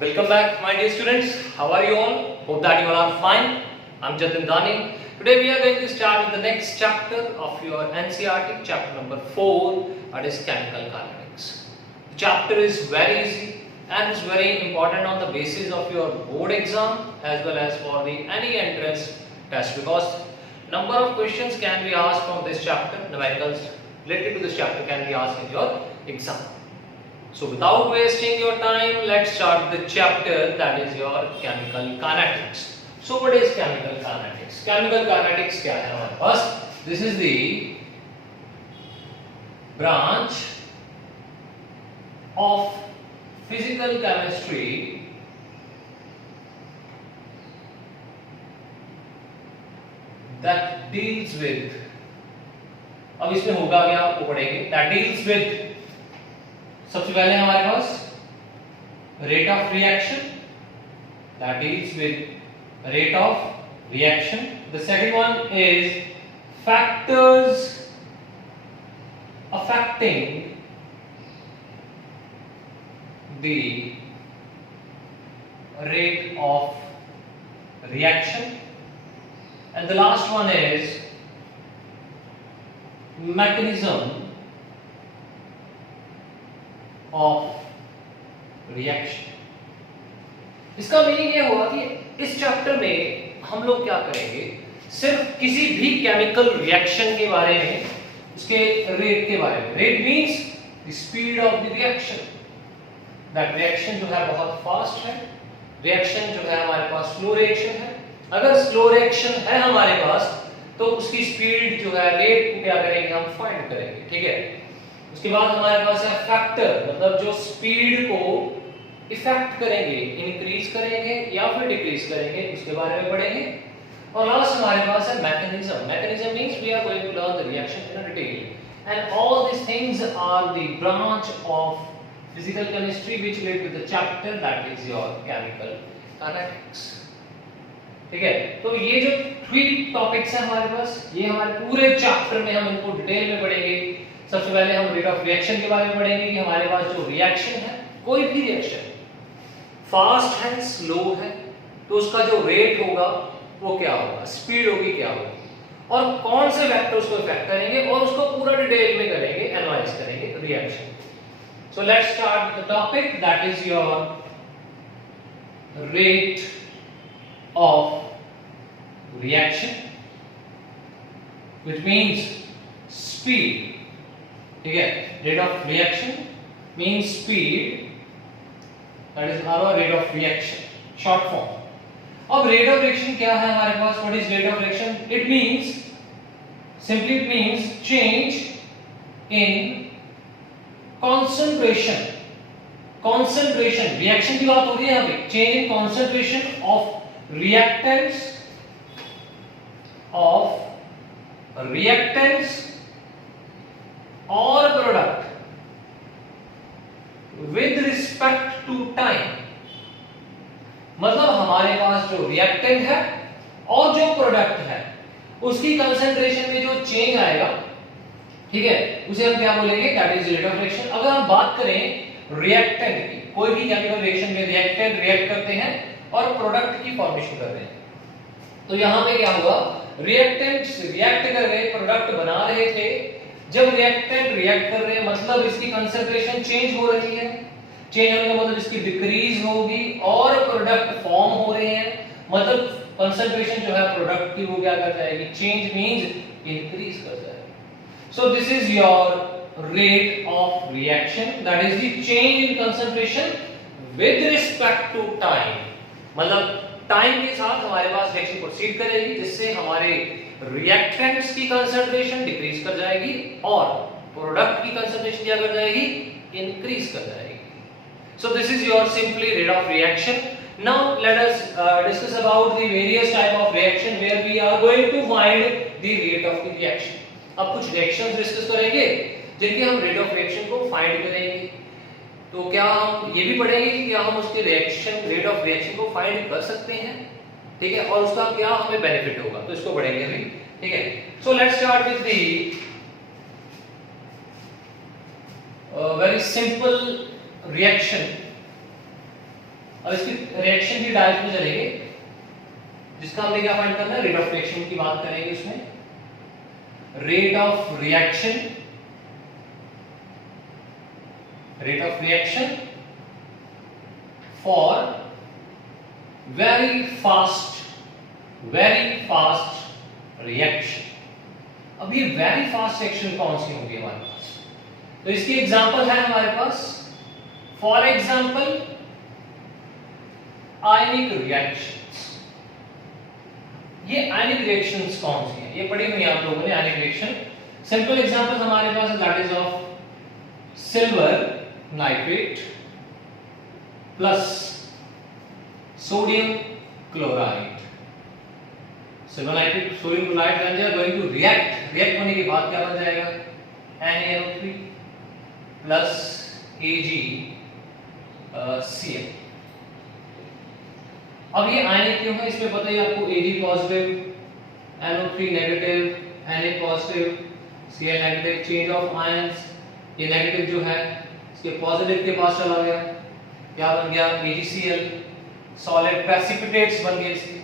Welcome back, my dear students. How are you all? Hope that you all are fine. I'm Jatin Dani. Today we are going to start with the next chapter of your NCERT, chapter number 4, that is chemical kinetics. The chapter is very easy and is very important on the basis of your board exam as well as for the any entrance test, because number of questions can be asked from this chapter, numericals related to this chapter can be asked in your exam. So without wasting your time, let's start the chapter that is your chemical kinetics. So what is chemical kinetics? Chemical kinetics क्या है हमारे पास? This is the branch of physical chemistry that deals with, अब इसमें होगा क्या आपको पढ़ेंगे, that deals with, सबसे पहले हमारे पास rate of reaction, that deals with rate of reaction. The second one is factors affecting the rate of reaction, and the last one is mechanism of reaction. इसका मीनिंग ये हुआ कि इस chapter में हम लोग क्या करेंगे, सिर्फ किसी भी केमिकल रिएक्शन के बारे में, इसके रेट के बारे में. Rate means the speed of the reaction. That reaction जो है बहुत फास्ट है, रिएक्शन जो है हमारे पास स्लो रिएक्शन है. अगर स्लो रिएक्शन है हमारे पास तो उसकी स्पीड जो है, रेट को क्या करेंगे हम फाइंड करेंगे. ठीक है. उसके बाद हमारे पास है फैक्टर, मतलब जो स्पीड को इफेक्ट करेंगे, इंक्रीज करेंगे या फिर डिक्रीज करेंगे, उसके बारे में पढ़ेंगे. और लास्ट हमारे पास है mechanism. Mechanism means we are going to learn the reaction in detail, and all this things are the branch of physical chemistry which relate to the chapter that is your chemical kinetics. ठीक है. तो ये जो 3 topics हैं हमारे पास, ये हमारे पूरे चैप्टर में हम इनको डिटेल में पढ़ेंगे. सबसे पहले हम रेट ऑफ रिएक्शन के बारे में पढ़ेंगे कि हमारे पास जो रिएक्शन है, कोई भी रिएक्शन फास्ट है, स्लो है, तो उसका जो रेट होगा वो क्या होगा, स्पीड होगी क्या होगी, और कौन से वेक्टर्स को इफेक्ट करेंगे, और उसको पूरा डिटेल में करेंगे, एनालाइज करेंगे reaction. So let's start with the topic that is your rate of reaction, which means speed. ठीक है. Rate of reaction means speed, that is our rate of reaction, short form. अब rate of reaction क्या है हमारे पास? What is rate of reaction? It means, simply it means change in concentration. Concentration, reaction की बात हो रही है यहां पे. Change in concentration of reactants और product with respect to time. मतलब हमारे पास जो रिएक्टेंट है और जो प्रोडक्ट है, उसकी कंसंट्रेशन में जो चेंज आएगा, ठीक है, उसे हम क्या बोलेंगे, that is rate of reaction. अगर हम बात करें रिएक्टेंट की, कोई भी केमिकल रिएक्शन में रिएक्टेंट रिएक्ट करते हैं और प्रोडक्ट की फॉर्मेशन कर रहे हैं, तो यहां पे क्या हुआ, रिएक्टेंट्स रिएक्ट कर रहे, प्रोडक्ट बना रहे थे. जब रिएक्टेंट रिएक्ट कर रहे हैं मतलब इसकी कंसंट्रेशन चेंज हो रही है. चेंज होने का मतलब इसकी डिक्रीज होगी, और प्रोडक्ट फॉर्म हो रहे हैं, मतलब कंसंट्रेशन जो है प्रोडक्ट की वो क्या कर जाएगी, चेंज मींस इंक्रीज कर जाएगी. So this is your rate of reaction, that is the change in concentration with respect to time. मतलब टाइम के साथ हमारे पास रिएक्शन प्रोसीड करेगी, जिससे हमारे रिएक्टेंट्स की कंसंट्रेशन डिक्रीज कर जाएगी और प्रोडक्ट की कंसंट्रेशन क्या कर जाएगी, इंक्रीज कर जाएगी. So this is your simply rate of reaction. Now let us discuss about the various type of reaction where we are going to find the rate of the reaction. अब कुछ reactions discuss करेंगे जिनके हम rate of reaction को find करेंगे. तो क्या हम ये भी पढ़ेंगे कि क्या हम उसके रिएक्शन, रेट ऑफ रिएक्शन को फाइंड कर सकते हैं, ठीक है, और उसका क्या हमें बेनिफिट होगा, तो इसको पढ़ेंगे अभी. ठीक है. सो let's start with the very simple reaction अब इसकी रिएक्शन की डायरेक्शन में चलेंगे, जिसका हमने क्या फाइंड करना है, रेट ऑफ रिएक्शन की बात करेंगे। उसमें rate of reaction for very fast reaction. अब ये वेरी फास्ट रिएक्शन कौन सी होगी हमारे पास? तो इसकी एग्जांपल है हमारे पास, फॉर एग्जांपल आयनिक रिएक्शंस। ये आयनिक रिएक्शंस कौन सी हैं? ये पढ़ी हुई आप लोगों ने आयनिक रिएक्शन। सिंपल एग्जांपल हमारे पास that is of silver nitrate plus sodium chloride. Silver nitrate sodium chloride when they are going to react होने के बाद क्या बन जाएगा, NaNO3 प्लस AgCl। अब ये आयनिक क्यों है इसमें पता ही आपको, Ag positive, NO3 negative, Na positive, Cl negative, change of ions. ये नेगेटिव जो है इसके पॉजिटिव के पास चला गया, क्या बन गया, AgCl, सॉलिड प्रेसिपिटेट्स बन गए इसके।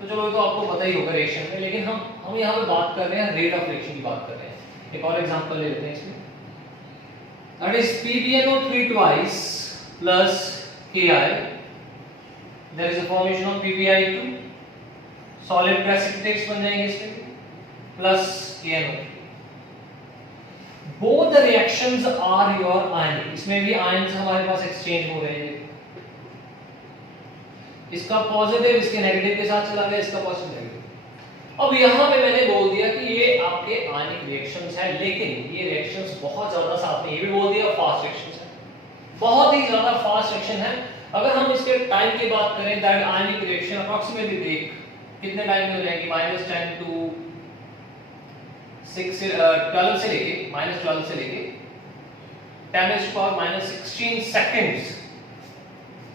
तो चलो ये तो आपको पता ही होगा रिएक्शन में, लेकिन हम यहाँ पे बात कर रहे हैं रेट ऑफ रिएक्शन की बात कर रहे हैं। एक और एग्जांपल ले लेते हैं इसमें, that is PbNO3 twice plus Ki, there is a formation of PbI2, solid precipitates बन जाएंगे इसके, plus KNO3। both the reactions are your ionic, इसमें भी आयंस हमारे पास एक्सचेंज हो रहे हैं। इसका पॉजिटिव इसके नेगेटिव के साथ चला गया, इसका पॉजिटिव नेगेटिव। अब यहां पे मैंने बोल दिया कि ये आपके आयनिक रिएक्शंस हैं, लेकिन ये रिएक्शंस बहुत ज्यादा, साथ में ये भी बोल दिया फास्ट रिएक्शंस हैं, बहुत ही ज्यादा फास्ट रिएक्शन है। अगर हम इसके टाइम की बात करें, दैट आयनिक रिएक्शन अप्रोक्सीमेटली देख कितने टाइम में हो जाएगी, -10 to 12 से लेके -12 से लेके 10⁻⁻16 सेकंड्स।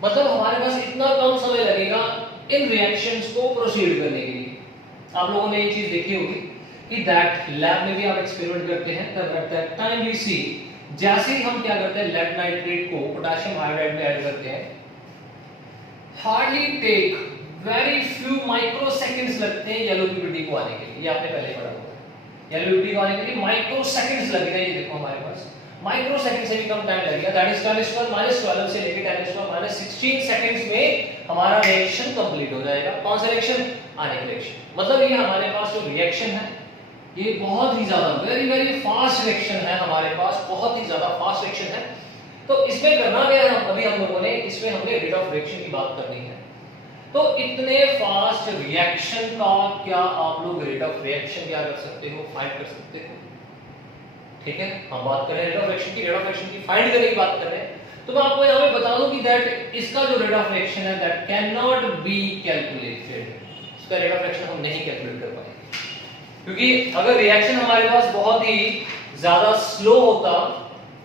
मतलब हमारे पास इतना कम समय लगेगा इन रिएक्शंस को प्रोसीड करने के लिए। आप लोगों ने ये चीज देखी होगी कि दैट लैब में भी आप एक्सपेरिमेंट करते हैं, तब at that time we see, जैसे ही हम क्या करते हैं, लेड नाइट्रेट को पोटेशियम आयोडाइड में ऐड करते हैं, hardly take very few microseconds लगते हैं येलो प्यूरिटी को आने के लिए। ये आपने पहले पढ़ा होगा, येलो प्यूरिटी को आने के लिए माइक्रोसेकंड्स लगेगा। ये देखो हमारे पास माइक्रोसेकंड से भी कम टाइम लगेगा, दैट इज 10⁻12 से लेके 10⁻16 सेकंड्स में हमारा रिएक्शन कंप्लीट हो जाएगा। कौन सा रिएक्शन? आयनिक रिएक्शन। मतलब ये हमारे पास जो रिएक्शन है ये बहुत ही ज्यादा वेरी फास्ट रिएक्शन है हमारे पास, बहुत ही ज्यादा फास्ट रिएक्शन है। तो इसमें करना क्या है, अभी हम लोगों ने इसमें हमने रेट ऑफ रिएक्शन की बात करनी है। तो इतने फास्ट रिएक्शन का क्या आप लोग रेट ऑफ रिएक्शन क्या कर सकते हो, फाइंड कर सकते हो। ठीक है, हम बात कर रहे हैं रेट ऑफ रिएक्शन की, रेट ऑफ रिएक्शन की फाइंड करने की बात कर रहे हैं। तो मैं आपको यहाँ पे बता दूं कि दैट इसका जो रेट ऑफ रिएक्शन है that can not be calculated. इसका रेट ऑफ रिएक्शन हम नहीं कैलकुलेट कर पाएंगे, क्योंकि अगर रिएक्शन हमारे पास बहुत ही ज्यादा स्लो होता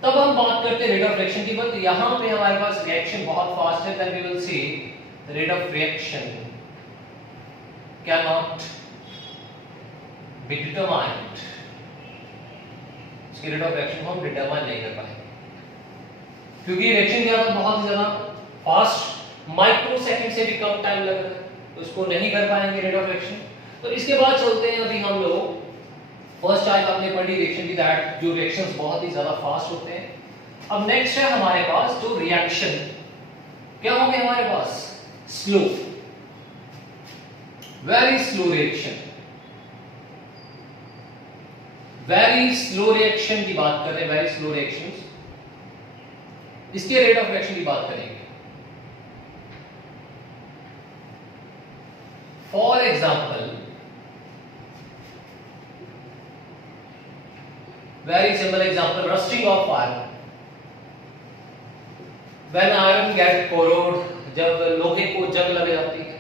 तब हम बात करते हैं रेट ऑफ रिएक्शन की। बट यहाँ पे हमारे पास रिएक्शन बहुत फास्ट है, then we will see rate of reaction can not be determined. इसकी रेट ऑफ रिएक्शन को हम डिटरमाइन नहीं कर पाएंगे, क्योंकि रिएक्शन क्या था, बहुत ही ज्यादा फास्ट, माइक्रोसेकंड से भी कम टाइम लग रहा है, तो इसको नहीं कर पाएंगे रेट ऑफ रिएक्शन। तो इसके बाद चलते हैं अभी हम लोग फर्स्ट टाइप आपने पढ़ी रिएक्शन की, दैट जो रिएक्शंस बहुत ही ज्यादा फास्ट होते हैं। अब नेक्स्ट है हमारे पास जो रिएक्शन क्या होंगे हमारे पास, slow, very slow reaction. Very slow reaction की बात कर रहे हैं, वेरी स्लो रिएक्शंस, इसके रेट ऑफ रिएक्शन की बात करेंगे। For example, very simple example, rusting of iron. When iron get corrode, जब लोहे को जंग लग जाती है,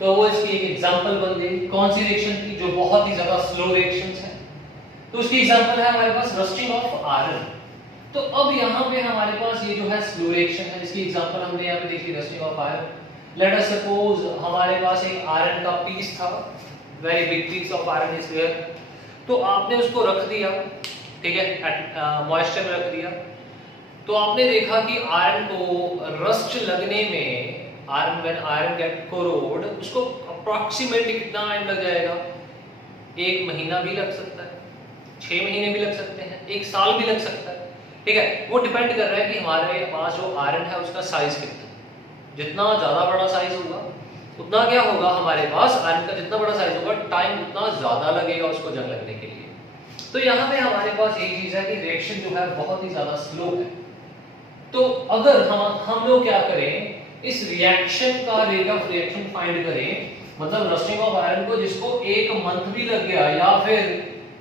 तो वो इसकी एक एग्जांपल बन गई। कौन सी रिएक्शन की, जो बहुत ही ज्यादा स्लो रिएक्शंस हैं, तो उसकी एग्जांपल है हमारे पास रस्टिंग ऑफ आयरन। तो अब यहाँ पे हमारे पास ये जो है स्लो रिएक्शन है, इसकी एग्जांपल हमने यहाँ पे देखी, rusting of iron. Let us suppose हमारे पास एक आयरन का पीस था, very big piece of iron is there, तो आपने उसको रख दिया, ठीक है, मॉइस्चर में रख दिया, तो आपने देखा कि आयरन को रस्ट लगने में iron when iron get corrode, उसको अप्रॉक्सीमेटली कितना टाइम लग जाएगा? 1 महीना भी लग सकता है, 6 महीने भी लग सकते हैं, 1 साल भी लग सकता है। ठीक है, वो डिपेंड कर रहा है कि हमारे पास जो आयरन है उसका साइज कितना है। जितना ज़्यादा बड़ा साइज होगा उतना क्या होगा, हमारे पास आयरन का जितना बड़ा साइज होगा टाइम उतना ज़्यादा लगेगा उसको जंग लगने के लिए। तो यहाँ पे हमारे पास यही चीज़ है कि रिएक्शन जो है बहुत ही ज़्यादा स्लो है। तो अगर हम लोग क्या करें, इस रिएक्शन का रेट ऑफ रिएक्शन फाइंड करें, मतलब रस्टिंग ऑफ आयरन को जिसको 1 मंथ भी लग गया या फिर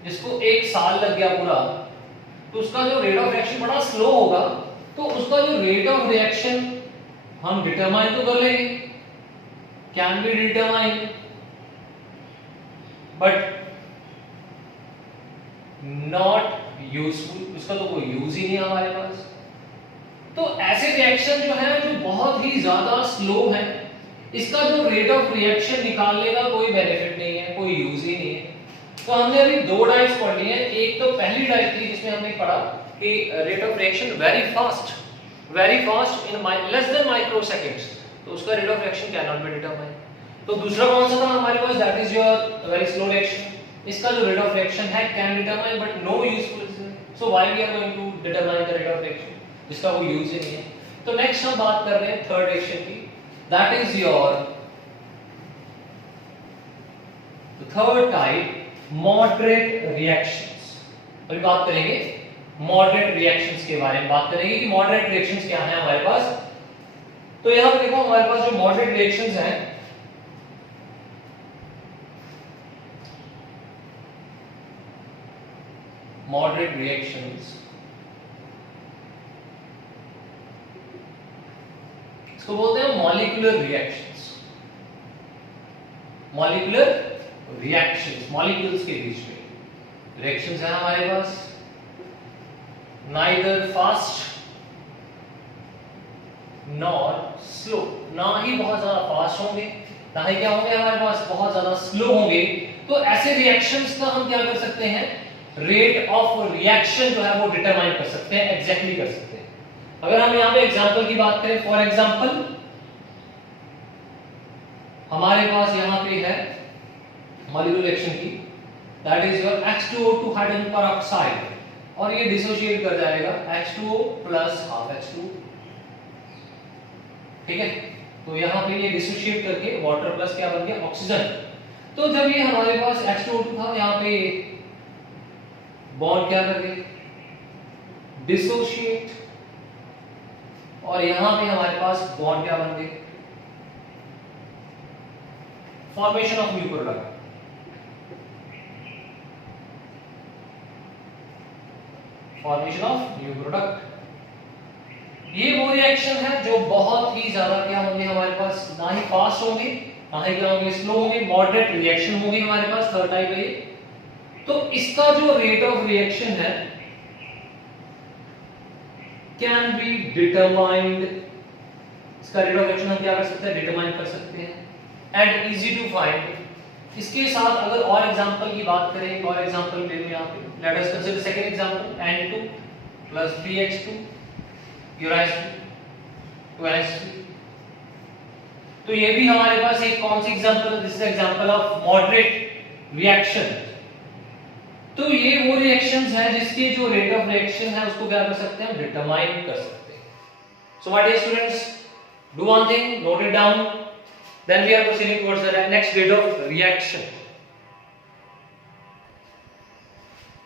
जिसको 1 साल लग गया पूरा, तो उसका जो रेट ऑफ रिएक्शन बड़ा स्लो होगा। तो उसका जो रेट ऑफ रिएक्शन हम डिटरमाइन तो कर लेंगे, can be determine, but not useful, उसका तो कोई यूज ही नहीं है हमारे पास। तो ऐसे रिएक्शन जो है जो बहुत ही ज्यादा स्लो है, इसका जो रेट ऑफ रिएक्शन निकालने का कोई बेनिफिट नहीं है, कोई यूज ही नहीं है। तो हमने अभी 2 टाइप्स पढ़ ली हैं। एक तो पहली टाइप थी जिसमें हमने पढ़ा कि rate of reaction very fast in less than microseconds, तो उसका rate of reaction can not be determine. तो दूसरा कौन सा था हमारे पास, that is your very slow reaction, इसका जो रेट ऑफ रिएक्शन है can determine but no useful, so why we are going to determine the rate of reaction, जिसका कोई यूज ही नहीं है। तो नेक्स्ट हम बात कर रहे हैं थर्ड रिएक्शन की, that is your third type moderate reactions. अभी बात करेंगे मॉडरेट रिएक्शंस के बारे में, बात करेंगे कि मॉडरेट रिएक्शंस क्या हैं हमारे पास। तो यहां पर देखो हमारे पास जो मॉडरेट रिएक्शंस हैं, मॉडरेट रिएक्शंस, इसको बोलते हैं molecular reactions. Molecular reactions, molecules के बीच में रिएक्शंस है हमारे पास, नाइदर फास्ट नॉर स्लो, ना ही बहुत ज्यादा फास्ट होंगे ना ही क्या होंगे हमारे पास बहुत ज्यादा स्लो होंगे। तो ऐसे रिएक्शंस का हम क्या कर सकते हैं, रेट ऑफ रिएक्शन जो है वो डिटरमाइन कर सकते हैं, एग्जैक्टली कर सकते हैं। अगर हम यहां पे एग्जांपल की बात करें, फॉर एग्जांपल हमारे पास यहां पे है मॉलिक्यूलर रिएक्शन की, that is your H2O2 hydrogen peroxide, और ये डिसोशिएट कर जाएगा H2O प्लस हाफ H2। ठीक है, तो यहां पे ये डिसोशिएट करके वाटर प्लस क्या बन गया, ऑक्सीजन। तो जब ये हमारे पास H2O2 था, यहां पे बॉन्ड क्या कर गए, डिसोशिएट, और यहां पे हमारे पास बॉन्ड क्या बन गए, formation of new product. Formation of new product, ये वो रिएक्शन है जो बहुत ही ज्यादा क्या होंगे हमारे पास, ना ही फास्ट होंगे ना ही क्या होंगे, स्लो होंगे, मॉडरेट रिएक्शन होगी हमारे पास, थर्ड टाइप है ये। तो इसका जो रेट ऑफ रिएक्शन है कैन बी डिटरमाइंड, इसका रेट ऑफ रिएक्शन हम क्या कर सकते हैं, डिटरमाइन कर सकते हैं, एंड इजी टू फाइंड। इसके साथ अगर और एग्जांपल की बात करें, एक और एग्जांपल ले लो यहां पे, let us consider second example, N2 plus BH2 2 NH3। तो ये भी हमारे पास एक कौन सी एग्जांपल है, this is example of moderate reaction. तो ये वो रिएक्शंस है जिसके जो रेट ऑफ रिएक्शन है उसको क्या कर सकते हैं, डिटरमाइन कर सकते हैं। So what dear students, do one thing, note it down, then we are proceeding towards the next rate of reaction.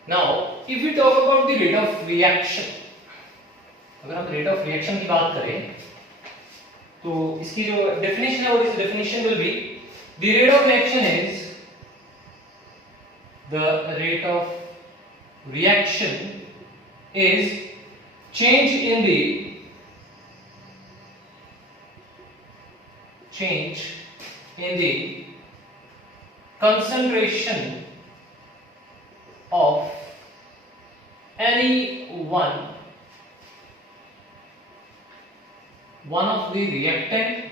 Now if we talk about the rate of reaction, अगर हम rate of reaction की बात करें तो इसकी जो definition है वो इस definition will be the rate of reaction is the rate of reaction is change in the concentration of any one of the reactant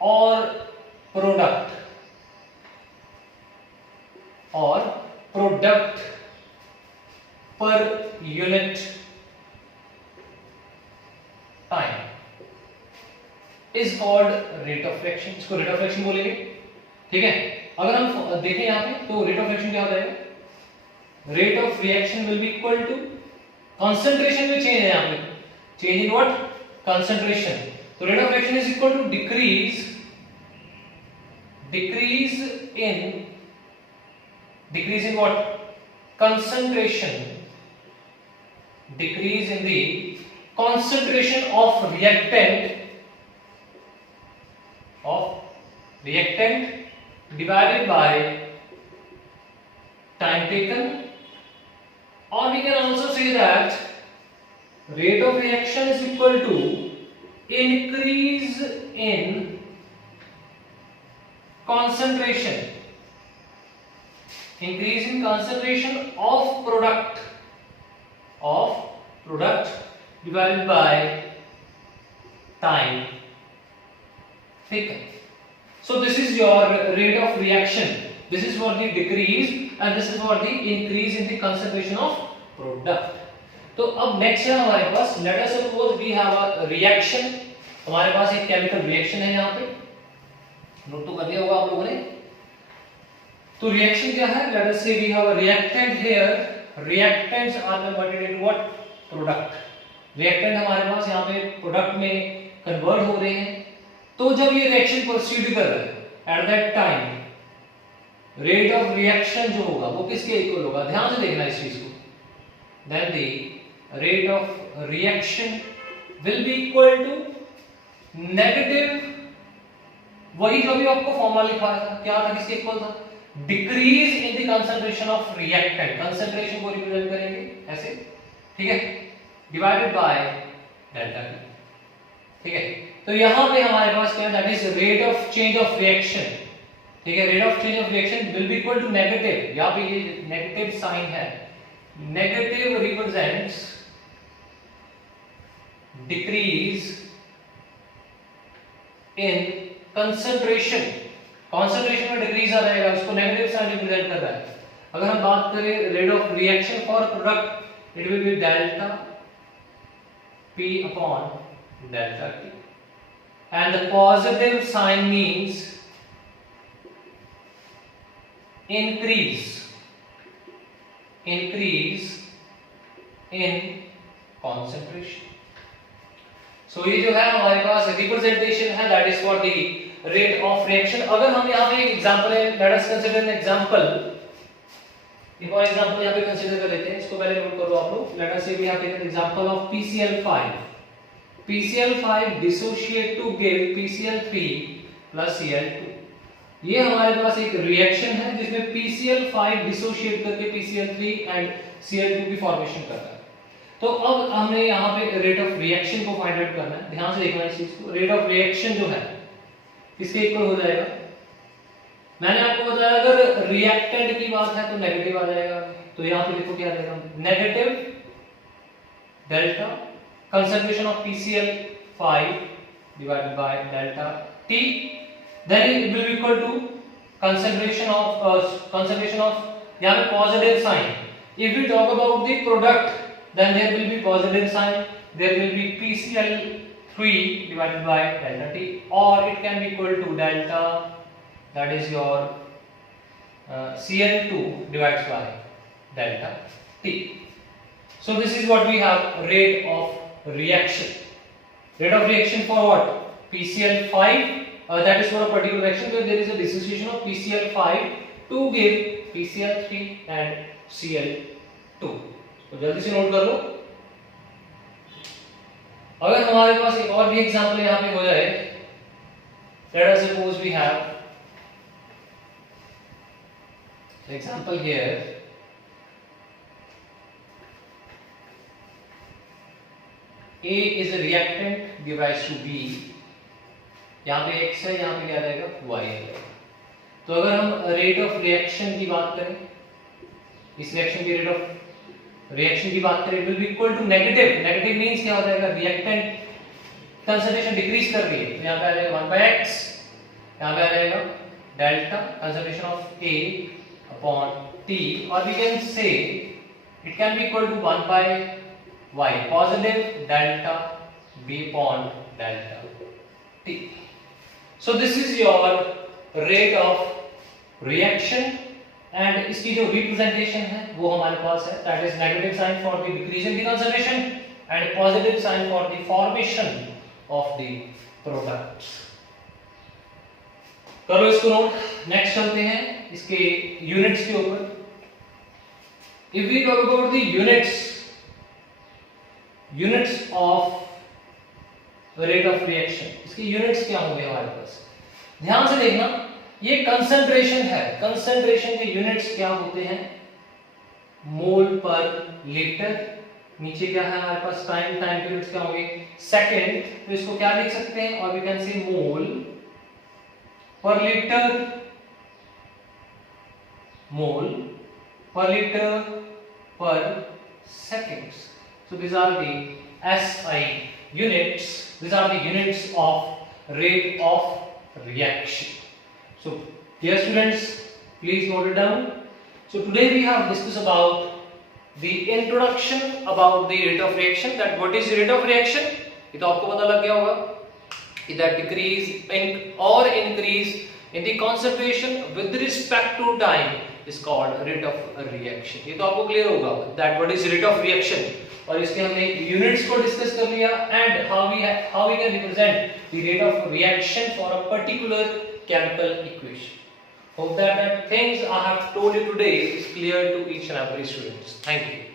or product per unit time। Is called rate of reaction, इसको rate of reaction बोलेंगे। ठीक है, अगर हम देखें यहाँ पे तो रेट ऑफ रिएक्शन क्या हो जाएगा, rate of reaction will be equal to concentration में चेंज है यहाँ पे, चेंज इन व्हाट, कंसंट्रेशन। तो rate of reaction is equal to decrease in what, concentration, decrease in the concentration of reactant divided by time taken, or we can also say that rate of reaction is equal to increase in concentration of product divided by time taken. So this is your rate of reaction, this is for the decrease and this is for the increase in the concentration of product. तो अब next है हमारे पास, let us suppose we have a reaction, हमारे पास एक chemical reaction है, यहाँ पे नोट तो कर लिया होगा आप लोगों ने। तो रिएक्शन क्या है, let us say we have a reactant here, reactants are converted into what, product. Reactant हमारे पास यहाँ पे प्रोडक्ट में कन्वर्ट हो रहे हैं। तो जब ये रिएक्शन प्रोसीड कर रहा है, eight that time rate of reaction जो होगा वो किसके इक्वल होगा, ध्यान से देखना इस चीज को, then the rate of reaction will be equal to negative, वही जो भी आपको फॉर्मूला लिखा था, क्या था, किसके इक्वल था, decrease in the concentration of reactant, concentration को रिप्रेजेंट करेंगे ऐसे, ठीक है, डिवाइडेड बाय डेल्टा टी। ठीक है, तो यहां पे हमारे पास क्या है, that is rate of change of reaction. ठीक है, rate of change of reaction will be equal to negative, यहां पे ये नेगेटिव साइन है, negative represents decrease in concentration, concentration में डिक्रीज आ जाएगा, उसको नेगेटिव साइन रिप्रेजेंट कर रहा है। अगर हम बात करें rate of reaction for product, it will be delta P upon delta T, and the positive sign means increase in concentration. So ये जो है हमारे पास रिप्रेजेंटेशन है, that is for the rate of reaction. अगर हम यहाँ पे एग्जांपल है, let us consider an example, एक और एग्जांपल यहाँ पे कंसीडर कर लेते हैं, इसको पहले नोट करो आप लोग। Let us say we have taken example of PCl5, PCl5 dissociate to give PCl3 plus Cl2। ये हमारे पास एक रिएक्शन है जिसमें PCl5 डिसोशिएट करके PCl3 एंड Cl2 की फॉर्मेशन कर रहा है। तो अब हमने यहाँ पे रेट ऑफ रिएक्शन को फाइंड आउट करना है, ध्यान से देखना इस चीज को। रेट ऑफ रिएक्शन जो है किसके इक्वल हो जाएगा, मैंने आपको बताया अगर रिएक्टेंट की बात है तो नेगेटिव आ जाएगा, तो यहाँ पे देखो क्या आ जाएगा, negative delta concentration of PCl5 divided by delta T, then it will be equal to concentration of यहाँ पे positive sign। If we talk about the product, then there will be positive sign, there will be PCl3 divided by delta T, or it can be equal to delta, that is your Cl2 divided by delta T. So this is what we have, rate of reaction. Rate of reaction for what, PCl5, that is for a particular reaction where there is a dissociation of PCl5 to give PCl3 and Cl2। तो जल्दी से note कर लो। अगर हमारे पास एक और भी एग्जांपल यहाँ पे हो जाए, let us suppose we have example here, A is a reactant give rise to B, यहाँ पे X है, यहाँ पे क्या आ जाएगा, Y है। तो अगर हम रेट ऑफ रिएक्शन की बात करें, इस रिएक्शन की रेट ऑफ रिएक्शन की बात करें, will be equal to negative, negative means क्या हो जाएगा, रिएक्टेंट कंसंट्रेशन डिक्रीज कर रही है, तो यहाँ पे आ जाएगा 1/x, यहाँ पे आ जाएगा delta concentration of A upon T, और we can say it can be equal to 1/y, positive delta B upon delta T. So this is your rate of reaction and इसकी जो representation है वो हमारे पास है, that is negative sign for the decrease in the concentration and positive sign for the formation of the products. करो इसको note. Next चलते हैं इसके यूनिट्स के ऊपर. If we talk about the units of rate of reaction, इसकी units क्या होंगे हमारे पास? ध्यान से देखना, ये कंसंट्रेशन है. कंसंट्रेशन के यूनिट्स क्या होते हैं? मोल पर लीटर. नीचे क्या है हमारे पास? टाइम. टाइम के यूनिट्स क्या होंगे? सेकंड. तो इसको क्या लिख सकते हैं? और वी कैन से मोल पर litre. Mole per liter per seconds. So these are the SI units. These are the units of rate of reaction. So dear students, please note it down. So today we have discussed about the introduction about the rate of reaction. That what is the rate of reaction? ये तो आपको पता लग गया होगा कि that decrease in or increase in the concentration with respect to time is called rate of reaction. ये तो आपको क्लियर होगा that what is rate of reaction. और इसके हमने यूनिट्स को डिस्कस कर लिया and how we can represent the rate of reaction for a particular chemical equation. Hope that things I have told you today is clear to each and every student. Thank you.